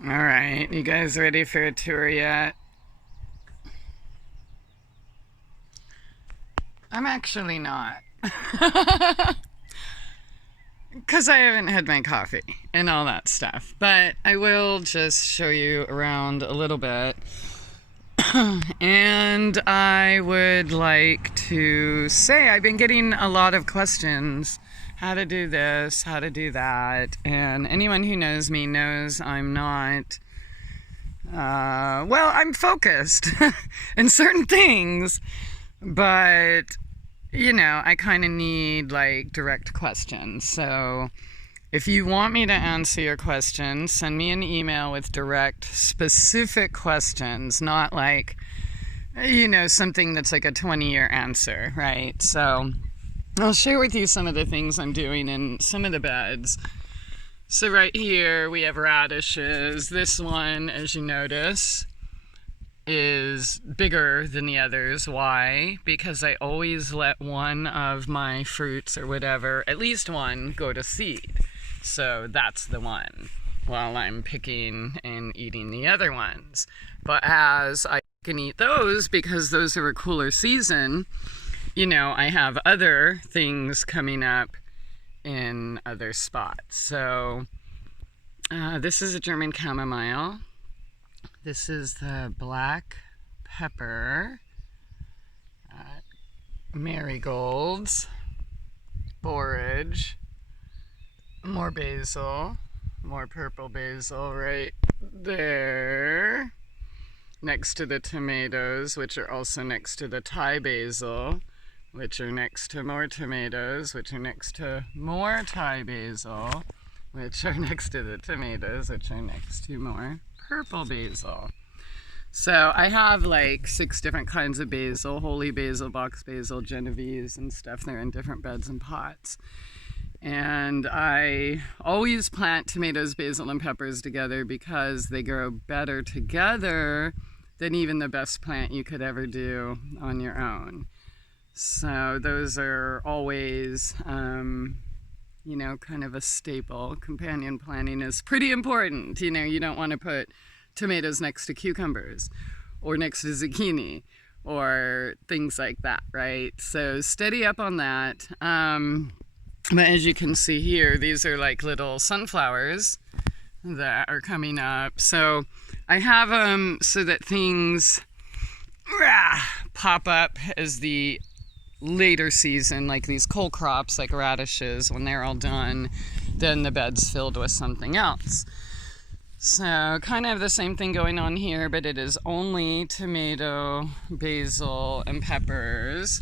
All right, you guys ready for a tour yet? I'm actually not. Because I haven't had my coffee and all that stuff. But I will just show you around a little bit. And I would like to say I've been getting a lot of questions. How to do this, how to do that. And anyone who knows me knows I'm not I'm focused in certain things, but I kind of need like direct questions. So if you want me to answer your questions, send me an email with direct, specific questions, not like, something that's like a 20-year answer, right? So I'll share with you some of the things I'm doing in some of the beds. So right here we have radishes. This one, as you notice, is bigger than the others. Why? Because I always let one of my fruits or whatever, at least one, go to seed. So that's the one, while I'm picking and eating the other ones. But as I can eat those, because those are a cooler season, I have other things coming up in other spots. So this is a German chamomile. This is the black pepper, marigolds, borage, more basil, more purple basil right there, next to the tomatoes, which are also next to the Thai basil, which are next to more tomatoes, which are next to more Thai basil, which are next to the tomatoes, which are next to more purple basil. So I have like 6 different kinds of basil: holy basil, box basil, Genovese, and stuff. They're in different beds and pots. And I always plant tomatoes, basil, and peppers together because they grow better together than even the best plant you could ever do on your own. So those are always, kind of a staple. Companion planting is pretty important. You don't want to put tomatoes next to cucumbers or next to zucchini or things like that, right? So steady up on that. But as you can see here, these are like little sunflowers that are coming up. So I have them so that things pop up as the later season, like these cole crops like radishes. When they're all done, then the bed's filled with something else. So kind of the same thing going on here, but it is only tomato, basil, and peppers.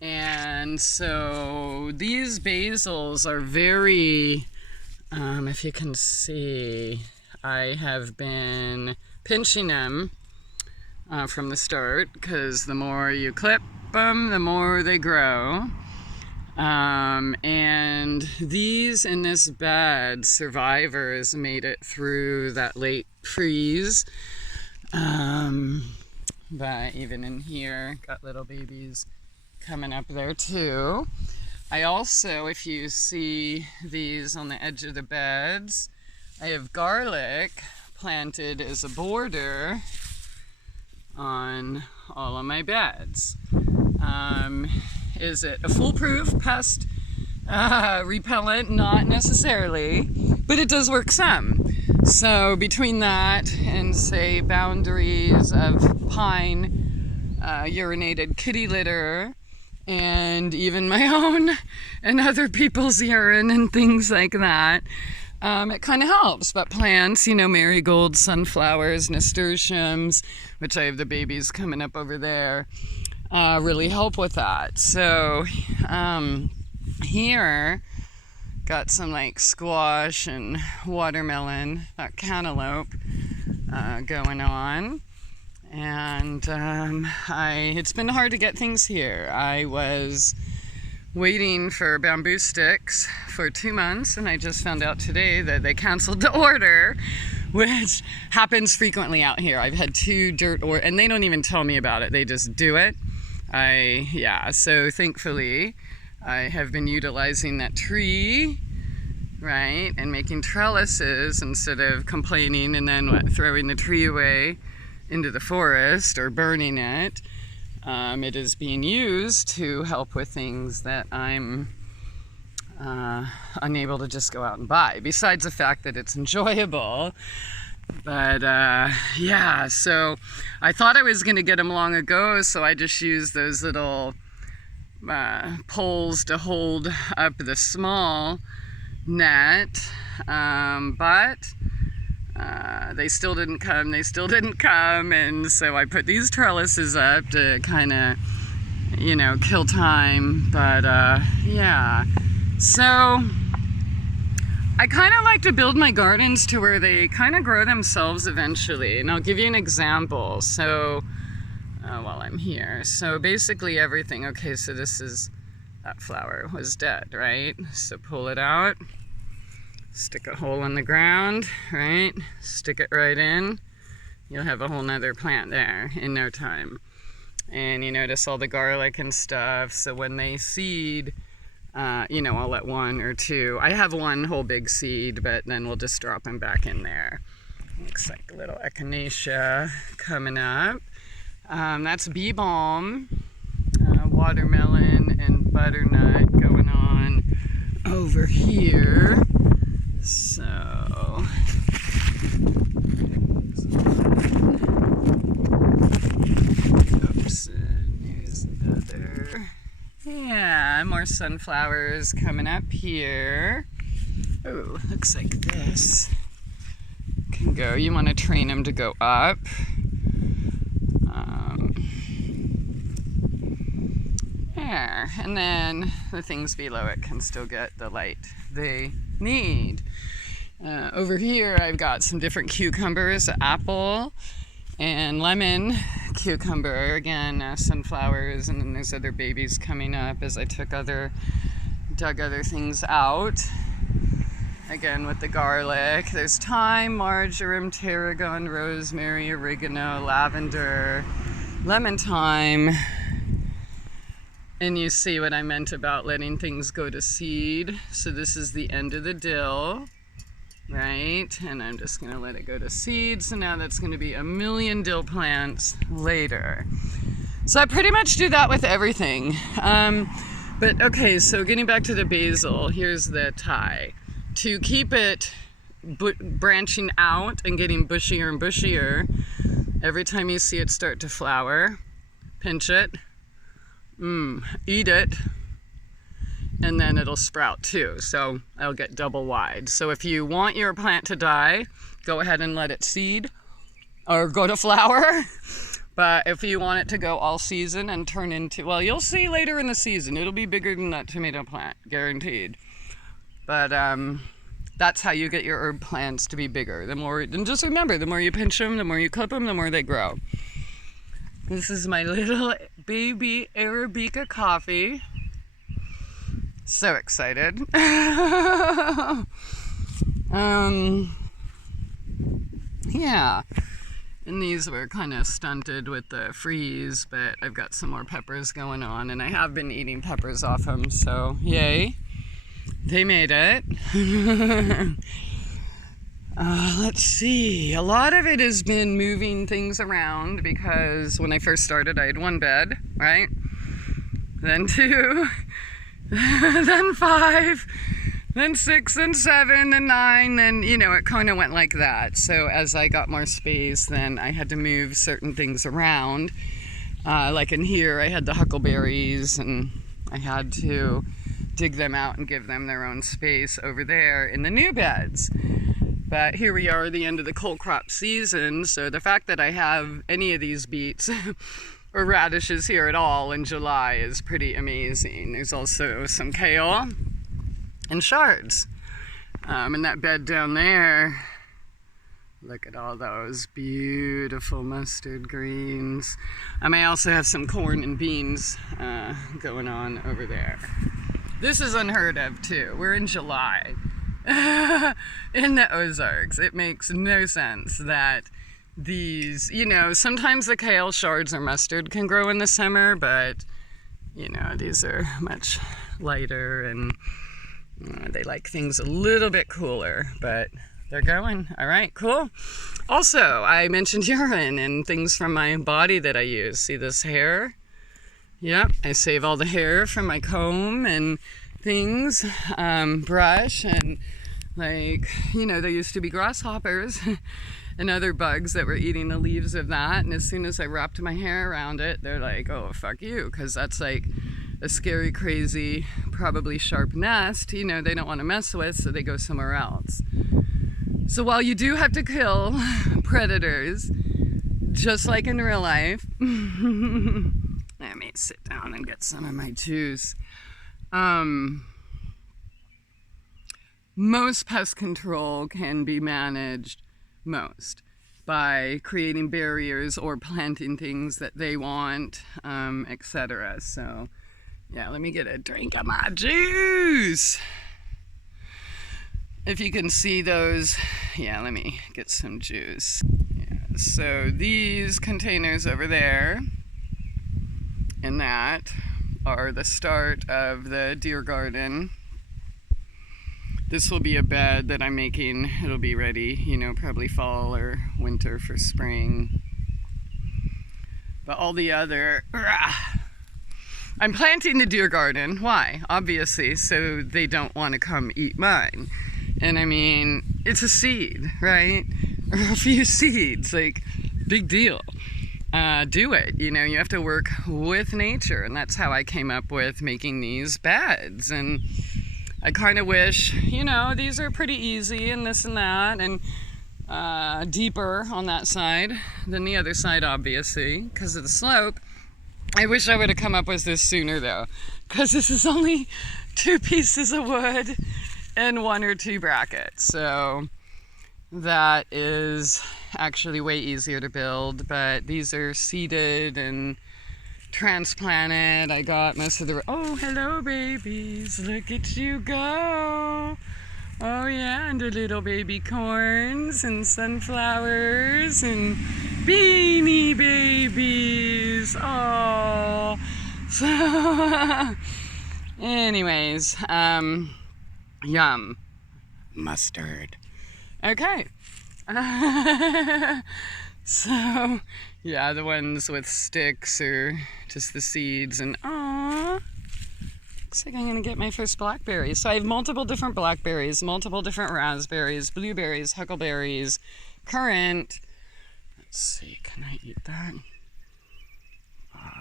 And so these basils are very, if you can see, I have been pinching them from the start, because the more you clip them, the more they grow. And these in this bed, survivors, made it through that late freeze. But even in here, got little babies coming up there too. I also, if you see these on the edge of the beds, I have garlic planted as a border on all of my beds. Is it a foolproof pest repellent? Not necessarily, but it does work some. So between that and, say, boundaries of pine, urinated kitty litter, and even my own and other people's urine and things like that, it kind of helps. But plants, marigolds, sunflowers, nasturtiums, which I have the babies coming up over there, really help with that. So here, got some like squash and watermelon, cantaloupe going on. And it's been hard to get things here. I was waiting for bamboo sticks for 2 months, and I just found out today that they canceled the order, which happens frequently out here. I've had 2 dirt orders, and they don't even tell me about it. They just do it. So thankfully I have been utilizing that tree right? And making trellises instead of complaining and then throwing the tree away into the forest or burning it. It is being used to help with things that I'm unable to just go out and buy, besides the fact that it's enjoyable. But yeah, so I thought I was going to get them long ago, so I just used those little poles to hold up the small net, but they still didn't come, and so I put these trellises up to kind of, kill time. But yeah, so I kind of like to build my gardens to where they kind of grow themselves eventually, and I'll give you an example. So while I'm here, so basically everything, okay, so that flower was dead, right? So pull it out, stick a hole in the ground, right? Stick it right in. You'll have a whole nother plant there in no time. And you notice all the garlic and stuff, so when they seed, I'll let one or two. I have one whole big seed, but then we'll just drop them back in there. Looks like a little echinacea coming up. That's bee balm, watermelon, and butternut going on over here. So, oops, and here's another. Yeah, more sunflowers coming up here. Oh, looks like this can go. You want to train them to go up. There, and then the things below it can still get the light they need. Over here I've got some different cucumbers, apple and lemon cucumber, again sunflowers, and then there's other babies coming up as I dug other things out. Again with the garlic, there's thyme, marjoram, tarragon, rosemary, oregano, lavender, lemon thyme. And you see what I meant about letting things go to seed. So this is the end of the dill, right? And I'm just gonna let it go to seed. So now that's gonna be 1,000,000 dill plants later. So I pretty much do that with everything. But okay, so getting back to the basil, here's the tie. To keep it branching out and getting bushier and bushier, every time you see it start to flower, pinch it, eat it, and then it'll sprout too. So I'll get double wide. So if you want your plant to die, go ahead and let it seed or go to flower. But if you want it to go all season and turn into, well, you'll see later in the season, it'll be bigger than that tomato plant, guaranteed. But that's how you get your herb plants to be bigger. And just remember, the more you pinch them, the more you clip them, the more they grow. This is my little baby Arabica coffee. So excited. Yeah. And these were kind of stunted with the freeze, but I've got some more peppers going on, and I have been eating peppers off them, so yay. They made it. Let's see. A lot of it has been moving things around because when I first started, I had one bed, right? Then 2, then 5, then 6, then 7, then 9, then, it kind of went like that. So as I got more space, then I had to move certain things around. Like in here, I had the huckleberries, and I had to dig them out and give them their own space over there in the new beds. But here we are at the end of the cold crop season, so the fact that I have any of these beets or radishes here at all in July is pretty amazing. There's also some kale and shards. In that bed down there, look at all those beautiful mustard greens. I may also have some corn and beans going on over there. This is unheard of too. We're in July. In the Ozarks. It makes no sense that these, sometimes the kale, shards, or mustard can grow in the summer, but, these are much lighter and, They like things a little bit cooler, but they're going. All right, cool. Also, I mentioned urine and things from my body that I use. See this hair? Yep, I save all the hair from my comb and things, brush, and like, there used to be grasshoppers and other bugs that were eating the leaves of that, and as soon as I wrapped my hair around it, they're like, oh, fuck you, because that's like a scary, crazy, probably sharp nest, they don't want to mess with, so they go somewhere else. So while you do have to kill predators, just like in real life, let me sit down and get some of my juice. Most pest control can be managed by creating barriers or planting things that they want, etc. So, yeah, let me get a drink of my juice. If you can see those, yeah, let me get some juice. Yeah, so these containers over there and that are the start of the deer garden. This will be a bed that I'm making. It'll be ready, probably fall or winter for spring. But all the other, I'm planting the deer garden. Why? Obviously, so they don't want to come eat mine. And I mean, it's a seed, right? Or a few seeds, like, big deal. Do it, you have to work with nature, and that's how I came up with making these beds. And I kind of wish, these are pretty easy and this and that, and deeper on that side than the other side, obviously, because of the slope. I wish I would have come up with this sooner, though, because this is only 2 pieces of wood and 1 or 2 brackets, so that is actually way easier to build. But these are seeded and transplanted. I got most of the, oh, hello babies, look at you go. Oh yeah, and the little baby corns and sunflowers and beanie babies. Oh, so anyways, yum, mustard. Okay. So, yeah, the ones with sticks are just the seeds, and looks like I'm gonna get my first blackberries. So I have multiple different blackberries, multiple different raspberries, blueberries, huckleberries, currant. Let's see, can I eat that?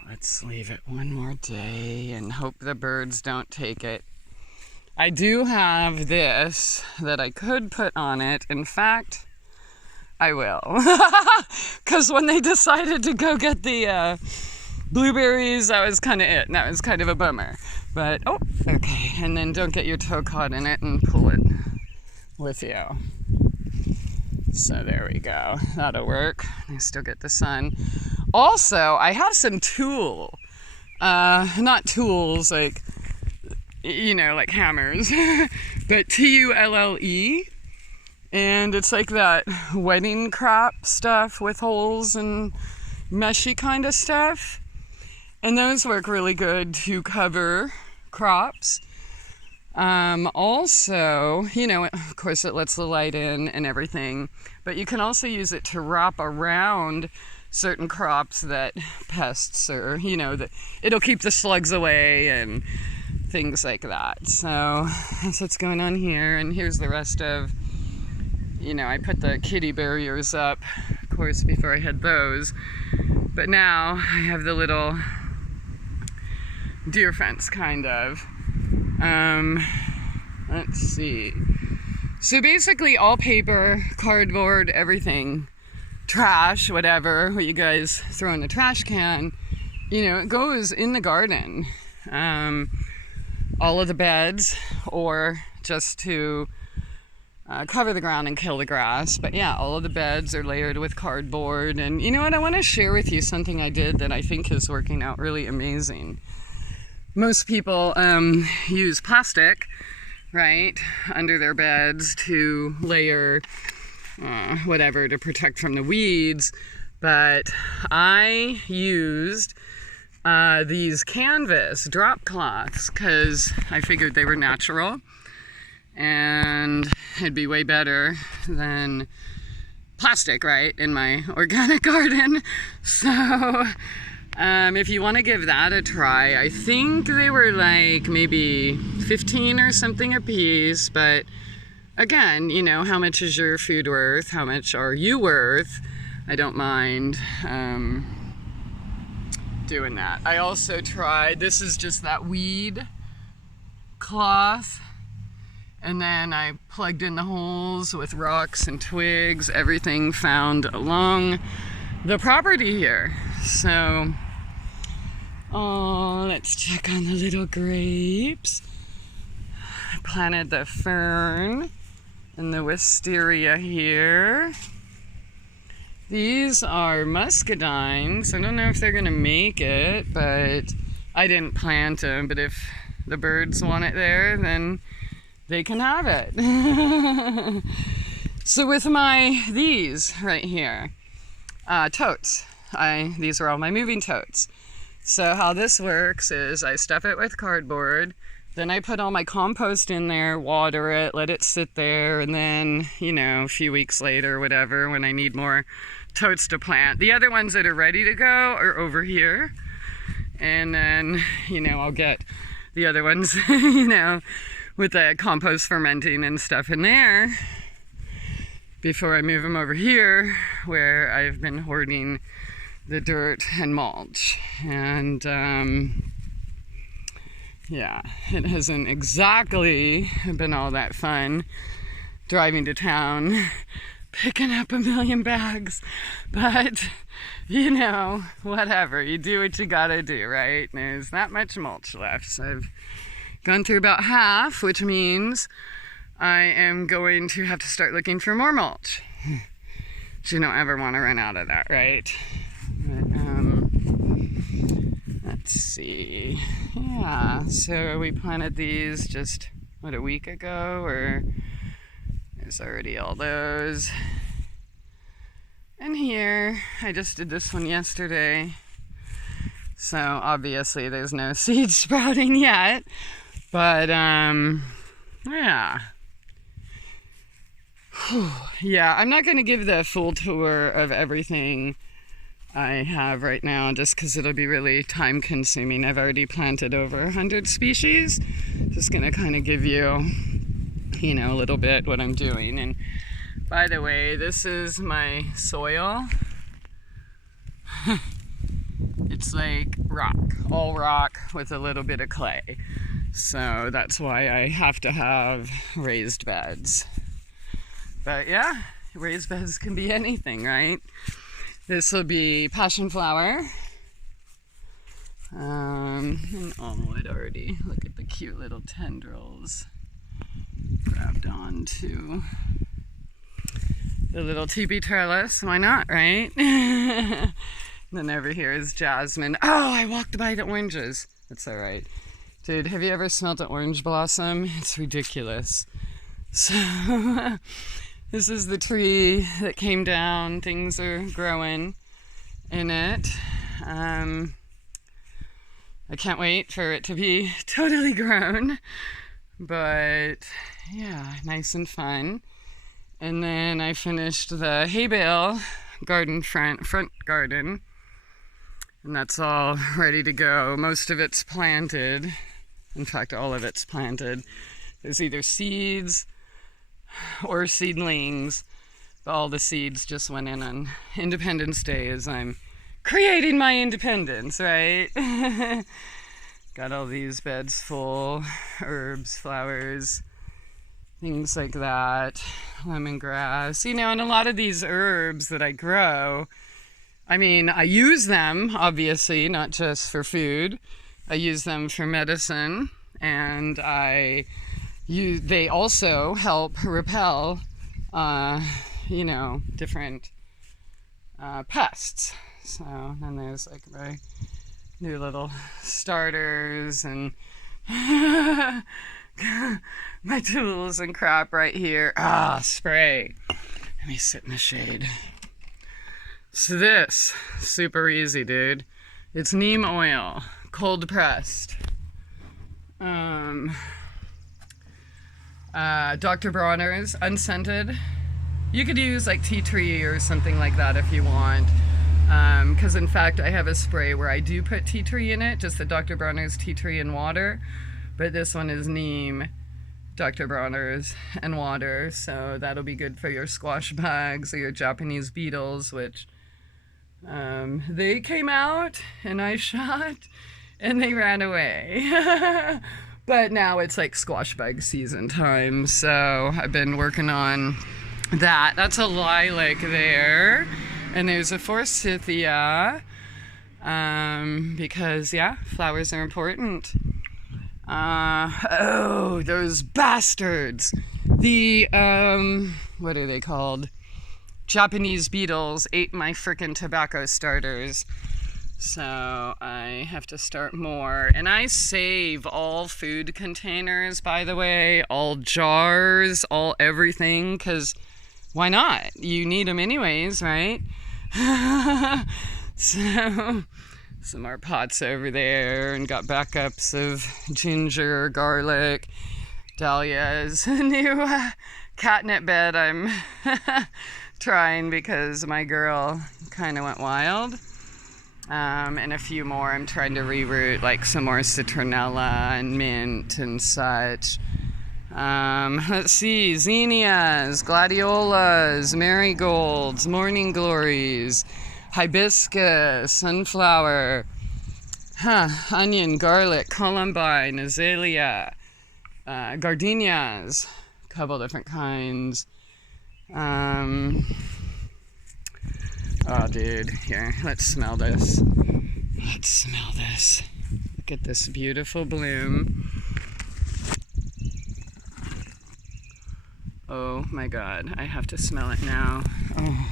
Let's leave it one more day and hope the birds don't take it. I do have this that I could put on it. In fact, I will. Because when they decided to go get the blueberries, that was kind of it. And that was kind of a bummer. But, oh, okay. And then don't get your toe caught in it and pull it with you. So there we go. That'll work. I still get the sun. Also, I have some tool. Not tools like, like hammers. But Tulle. And it's like that wedding crop stuff with holes and meshy kind of stuff. And those work really good to cover crops. Also, of course it lets the light in and everything, but you can also use it to wrap around certain crops that pests or, that it'll keep the slugs away and things like that. So that's what's going on here. And here's the rest of, I put the kitty barriers up, of course, before I had those. But now I have the little deer fence, kind of. Let's see. So basically all paper, cardboard, everything, trash, whatever, what you guys throw in the trash can, it goes in the garden. All of the beds, or just to cover the ground and kill the grass. But yeah, all of the beds are layered with cardboard. And you know what? I want to share with you something I did that I think is working out really amazing. Most people use plastic, right, under their beds to layer whatever to protect from the weeds. But I used these canvas drop cloths because I figured they were natural. and it'd be way better than plastic, right, in my organic garden. So if you want to give that a try, I think they were like maybe 15 or something a piece, but again, you know, how much is your food worth? How much are you worth? I don't mind doing that. I also tried, this is just that weed cloth, and then I plugged in the holes with rocks and twigs, everything found along the property here. So, oh, let's check on the little grapes. I planted the fern and the wisteria here. These are muscadines. I don't know if they're gonna make it, but I didn't plant them. But if the birds want it there, then they can have it. So with these right here, totes. These are all my moving totes. So how this works is I stuff it with cardboard, then I put all my compost in there, water it, let it sit there, and then, you know, a few weeks later, whatever, when I need more totes to plant. The other ones that are ready to go are over here. And then, you know, I'll get the other ones, you know, with the compost fermenting and stuff in there before I move them over here where I've been hoarding the dirt and mulch. And yeah, it hasn't exactly been all that fun driving to town picking up a million bags, but you know, whatever, you do what you gotta do, right? There's not much mulch left, so I've gone through about half, which means I am going to have to start looking for more mulch. But you don't ever want to run out of that, right? But, let's see. Yeah, so we planted these just, what, a week ago, or there's already all those. And here, I just did this one yesterday. So obviously there's no seed sprouting yet, but yeah. Yeah, I'm not going to give the full tour of everything I have right now just because it'll be really time consuming. I've already planted over 100 species. Just going to kind of give you, you know, a little bit what I'm doing. And by the way, this is my soil. It's like rock, all rock with a little bit of clay. So that's why I have to have raised beds. But yeah, raised beds can be anything, right? This will be passion flower. And oh, it already, look at the cute little tendrils grabbed onto the little teepee trellis. Why not, right? Then over here is jasmine. Oh, I walked by the oranges. That's all right. Dude, have you ever smelled an orange blossom? It's ridiculous. So, this is the tree that came down. Things are growing in it. I can't wait for it to be totally grown. But, yeah, nice and fun. And then I finished the hay bale garden front garden. And that's all ready to go. Most of it's planted. In fact, all of it's planted. There's either seeds or seedlings. But all the seeds just went in on Independence Day as I'm creating my independence, right? Got all these beds full, herbs, flowers, things like that. Lemongrass. You know, and a lot of these herbs that I grow, I mean, I use them, obviously, not just for food. I use them for medicine, and they also help repel, you know, different pests. So then there's like my new little starters and my tools and crap right here. Spray. Let me sit in the shade. So this, super easy, dude. It's neem oil, cold pressed. Dr. Bronner's unscented. You could use like tea tree or something like that if you want. Because in fact I have a spray where I do put tea tree in it, just the Dr. Bronner's tea tree and water. But this one is neem, Dr. Bronner's, and water. So that'll be good for your squash bugs or your Japanese beetles, which they came out and I shot and they ran away. But now it's like squash bug season time, so I've been working on that. That's a lilac there, and there's a forsythia, because yeah, flowers are important. Oh, those bastards! The what are they called? Japanese beetles ate my frickin' tobacco starters. So I have to start more. And I save all food containers, by the way, all jars, all everything, because why not? You need them anyways, right? So some more pots over there, and got backups of ginger, garlic, dahlias, a new catnip bed I'm trying because my girl kind of went wild. And a few more I'm trying to reroot, like some more citronella and mint and such. Let's see, zinnias, gladiolas, marigolds, morning glories, hibiscus, sunflower, onion, garlic, columbine, azalea, gardenias, a couple different kinds. Oh, dude, here, let's smell this. Let's smell this. Look at this beautiful bloom. Oh my God, I have to smell it now. Oh.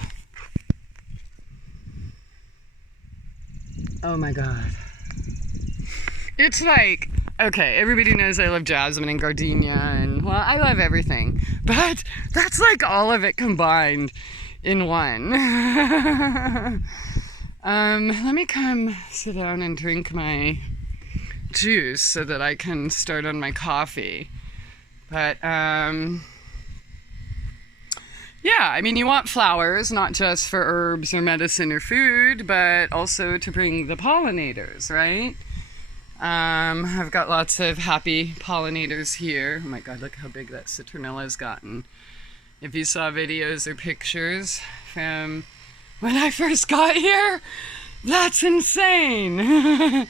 Oh my God. It's like, okay, everybody knows I love jasmine and gardenia and, well, I love everything. But that's like all of it combined in one. Let me come sit down and drink my juice so that I can start on my coffee. But yeah, I mean, you want flowers not just for herbs or medicine or food, but also to bring the pollinators, right? I've got lots of happy pollinators here. Oh my God, look how big that citronella's gotten. If you saw videos or pictures from when I first got here, that's insane. I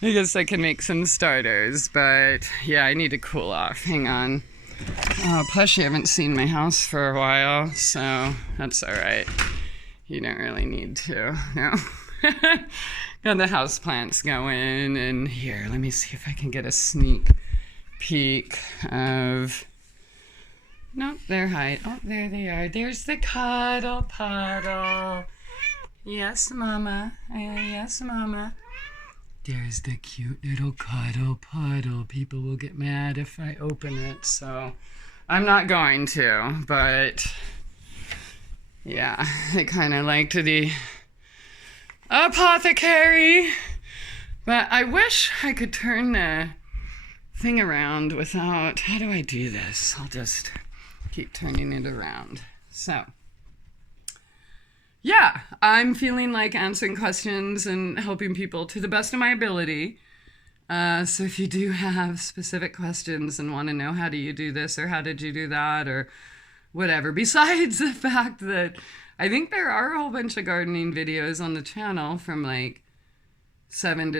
guess I can make some starters, but yeah, I need to cool off. Hang on. Oh, plus you haven't seen my house for a while, so that's all right. You don't really need to, no. Got the house plants going, and here, let me see if I can get a sneak peek of... Nope, they're hiding. Oh, there they are. There's the cuddle puddle. Yes, Mama. Yes, Mama. There's the cute little cuddle puddle. People will get mad if I open it, so I'm not going to, but yeah, I kind of liked the apothecary, but I wish I could turn the thing around without, how do I do this? I'll just keep turning it around. So yeah, I'm feeling like answering questions and helping people to the best of my ability. So if you do have specific questions and want to know how do you do this or how did you do that or whatever, besides the fact that I think there are a whole bunch of gardening videos on the channel from like 7 to